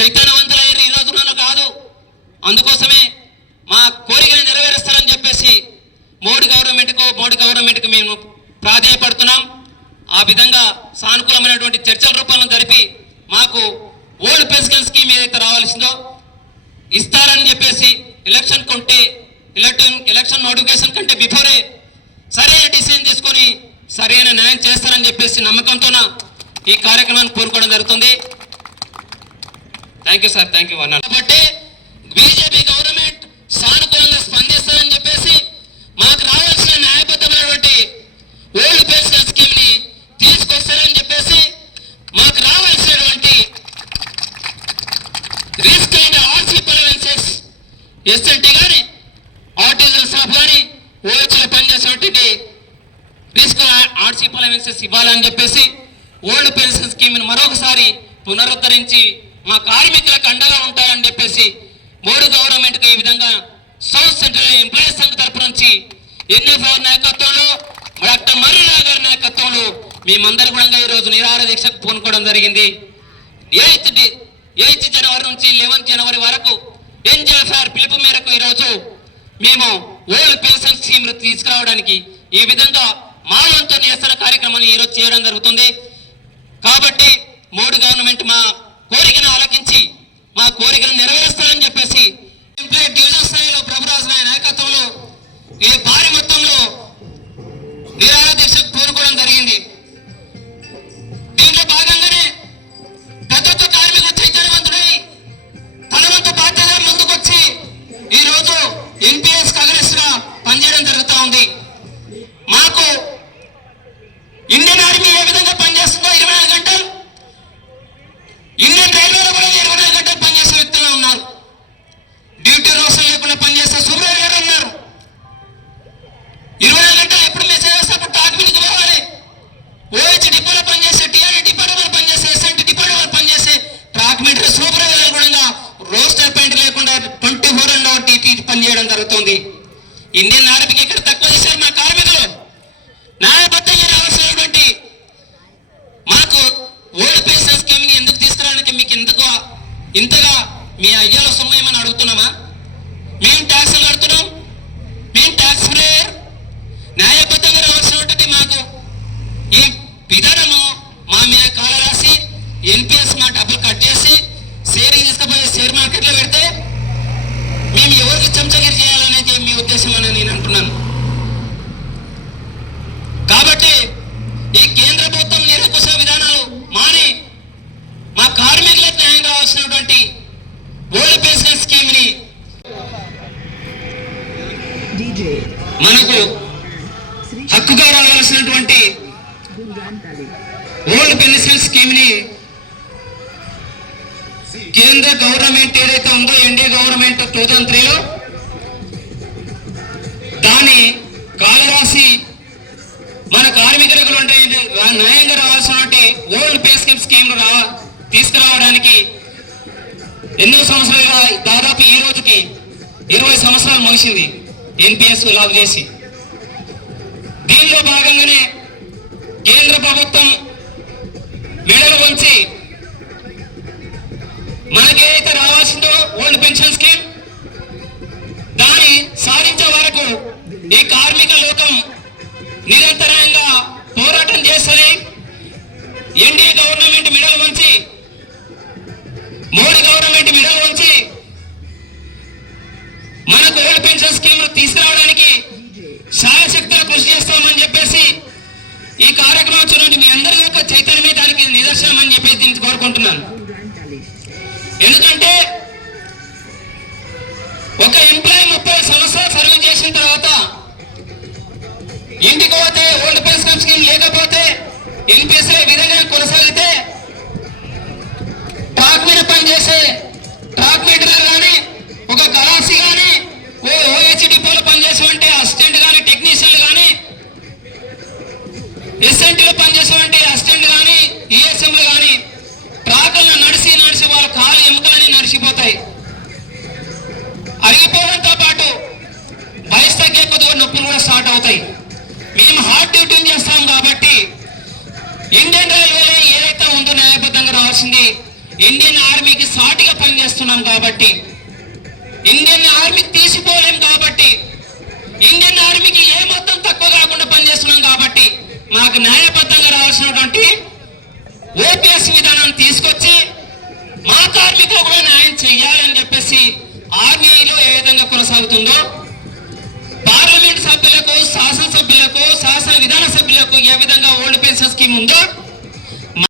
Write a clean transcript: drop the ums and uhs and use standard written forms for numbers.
చైతన్యవంతులైన ఈ రోజులలో కాదు. అందుకోసమే మా కోరికను నెరవేరుస్తారని చెప్పేసి మోడీ గవర్నమెంట్కు మేము ప్రాధాన్యపడుతున్నాం. ఆ విధంగా సానుకూలమైనటువంటి చర్చల రూపంలో జరిపి మాకు ఓల్డ్ పెన్షన్ స్కీమ్ ఏదైతే రావాల్సిందో ఇస్తారని చెప్పేసి ఎలక్షన్ నోటిఫికేషన్ కంటే బిఫోరే సరైన డిసిజన్ తీసుకొని సరైన న్యాయం చేస్తారని చెప్పేసి నమ్మకంతోన ఈ కార్యక్రమాన్ని కోరుకోవడం జరుగుతుంది. Thank you sir, thank you అన్నారు. కాబట్టి బీజేపీ గవర్నమెంట్ సానుకూలంగా స్పందిస్తారని చెప్పేసి మాకు రావాల్సిన న్యాయబద్ధమైనటువంటి ఓల్డ్ పెన్షన్ స్కీమ్ ని తీసుకొస్తారని చెప్పేసి మాకు రావాల్సినటువంటి risk and hardship allowances SNT కానీ ఆర్టిజన్ స్టాఫ్ కానీ ఓహెచ్లో పనిచేసేటువంటి రిస్క్ హార్డ్షిప్ అలవెన్సెస్ ఇవ్వాలని చెప్పేసి ఓల్డ్ పెన్షన్ స్కీమ్ ని మరొకసారి పునరుద్ధరించి మా కార్మికులకు అండగా ఉంటారని చెప్పేసి మోడీ గవర్నమెంట్ కు ఈ విధంగా సౌత్ సెంట్రల్ ఎంప్లాయీస్ సంఘ తరపు నుంచి NFO నాయకత్వంలో డాక్టర్ మర్రిలా గారి నాయకత్వంలో మేమందరూ కూడా ఈరోజు నిరాహార దీక్షకు పూనుకోవడం జరిగింది. 8 జనవరి నుంచి 11 జనవరి వరకు NJFR పిలుపు మేరకు ఈరోజు మేము ఓల్డ్ పెన్షన్ స్కీమ్ తీసుకురావడానికి ఈ విధంగా మా వంతు నిరసన కార్యక్రమాన్ని ఈరోజు చేయడం జరుగుతుంది. కాబట్టి మోడీ గవర్నమెంట్ మా కోరికను ఆలకించి మా కోరికను నెరవేరుస్తారని చెప్పేసి ఎంప్లాయీ డివిజన్ స్థాయిలో ప్రభురాజు నాయకత్వంలో ఈ భారీ మొత్తంలో నిరాహార దీక్షకు పూనుకోవడం జరిగింది. దీంట్లో భాగంగానే ప్రతి ఒక్క కార్మికుడు చైతన్యవంతుడై తన వంతు బాధ్యత ముందుకొచ్చి ఈ రోజు NPS అగ్రెస్ట్ గా పనిచేయడం జరుగుతూ ఉంది. మాకు ఇండియన్ ఆర్మీ ఏ విధంగా పనిచేస్తుందో 24 గంటలు, ఇండియన్ రైల్వేలో కూడా 24 గంటలు పనిచేసే వ్యక్తులు ఉన్నారు. డ్యూటీ రోజులు లేకుండా పనిచేసే సూపర్వైజర్ ఉన్నారు. 24 గంటలు ఎప్పుడు మెసేజ్ చేస్తే అప్పుడు డాక్యుమెంట్కి పోవాలి. OH డిపోలో పనిచేసే, TRD డిపార్ట్మెంట్లో పనిచేసే, SNT డిపార్ట్మెంట్లో పనిచేసే డాక్యుమెంటరీ సూపర్వైజర్ కూడా రోస్టర్ పాయింట్ లేకుండా 24 పనిచేయడం జరుగుతుంది. ఇండియన్ ఆర్మీకి ఇక్కడ తక్కువ చేశారు మా కార్మికులు. న్యాయబద్ధంగా రావాల్సినటువంటి మాకు ఓల్డ్ పెన్షన్ స్కీమ్ ని ఎందుకు తీసుకురావడానికి మీకు ఇంతగా మీ అయ్యాల సొమ్ము ఏమని అడుగుతున్నామా? మేము ట్యాక్సులు కడుతున్నాం, మేము ట్యాక్స్ పేయర్. న్యాయబద్ధంగా రావాల్సినటువంటి మాకు ఈ విధానము మా మీద కాల రాసి NPS మా డబ్బులు కట్ చేసి షేరింగ్ తీసుకుపోయి షేర్ మార్కెట్లో పెడితే మేము ఎవరికి చెంచగిరి చేయాలనేది మీ ఉద్దేశం అని నేను అంటున్నాను. కాబట్టి ఈ కేంద్ర ప్రభుత్వం నిరంకుశ విధానాలు మాని మా కార్మికులకు న్యాయం రావాల్సినటువంటి ఓల్డ్ పెన్షన్ స్కీమ్ ని మనకు హక్కుగా రావాల్సినటువంటి ఓల్డ్ పెన్షన్ స్కీమ్ ని కేంద్ర గవర్నమెంట్ ఏదైతే ఉందో ఎన్డీఏ గవర్నమెంట్ 2003లో దాన్ని కాలరాసి మన కార్మికులకు న్యాయంగా రావాల్సినటువంటి ఓల్డ్ పెన్షన్ స్కీమ్ తీసుకురావడానికి ఎన్నో సంవత్సరాలుగా దాదాపు ఈ రోజుకి 20 సంవత్సరాలు ముగిసింది NPS లాగు చేసి. దీనిలో భాగంగానే కేంద్ర ప్రభుత్వం మెడలు వంచి మనకేదైతే రావాల్సిందో ఓల్డ్ పెన్షన్ స్కీమ్ దాన్ని సాధించే వరకు ఈ కార్మిక లోకం నిరంతరంగా పోరాటం చేస్తుంది. ఎన్డీఏ గవర్నమెంట్ మెడలు వంచి, మోడీ గవర్నమెంట్ మెడలు వంచి మనకు ఓల్డ్ పెన్షన్ స్కీమ్ తీసుకురావడానికి శాయశక్తిగా కృషి చేస్తామని చెప్పేసి ఈ కార్యక్రమం చూడండి. మీ అందరి యొక్క చైతన్యమే దానికి నిదర్శనం అని చెప్పేసి దీన్ని కోరుకుంటున్నాను. ఎందుకంటే ఒక ఎంప్లాయీ 30 సంవత్సరాలు సర్వీస్ చేసిన తర్వాత ఇంటికి పోతే ఓల్డ్ పెన్షన్ స్కీమ్ లేకపోతే NPS ఈ విధంగా కొనసాగితే ట్రాక్ మీద పనిచేసే ట్రాక్ మీటర్ కానీ, ఒక గలాసి కానీ, OH డిపోలో పనిచేసేవంటే అసిస్టెంట్ కానీ, టెక్నీషియన్లు కానీ, SNTలో పనిచేసేవంటే అసిస్టెంట్ కానీ, ESMలు కానీ ట్రాకులను నడిచి వాళ్ళ కాలు ఎముకలని నడిచిపోతాయి. అరిగిపోవడంతో పాటు వయసు తగ్గే కొద్దిగా నొప్పులు కూడా స్టార్ట్ అవుతాయి. మేము హార్డ్ డ్యూటీని చేస్తాం కాబట్టి ఇండియన్ రైల్వేలో ఏదైతే ఉందో న్యాయబద్ధంగా రావాల్సింది ఇండియన్ ఆర్మీకి సాటిగా ఉన్నాం కాబట్టి, ఇండియన్ ఆర్మీకి తీసిపోలేం కాబట్టి, ఇండియన్ ఆర్మీకి ఏ మొత్తం తక్కువ కాకుండా పనిచేస్తున్నాం కాబట్టి మాకు న్యాయబద్ధంగా రావాల్సినటువంటి ఓపీఎస్ విధానాన్ని తీసుకొచ్చి మా కార్మికులు కూడా న్యాయం చెయ్యాలని చెప్పేసి ఆర్మీలో ఏ విధంగా కొనసాగుతుందో పార్లమెంట్ సభ్యులకు, శాసనసభ్యులకు, శాసన విధాన సభ్యులకు ఏ విధంగా ఓల్డ్ పెన్షన్ స్కీమ్ ఉందో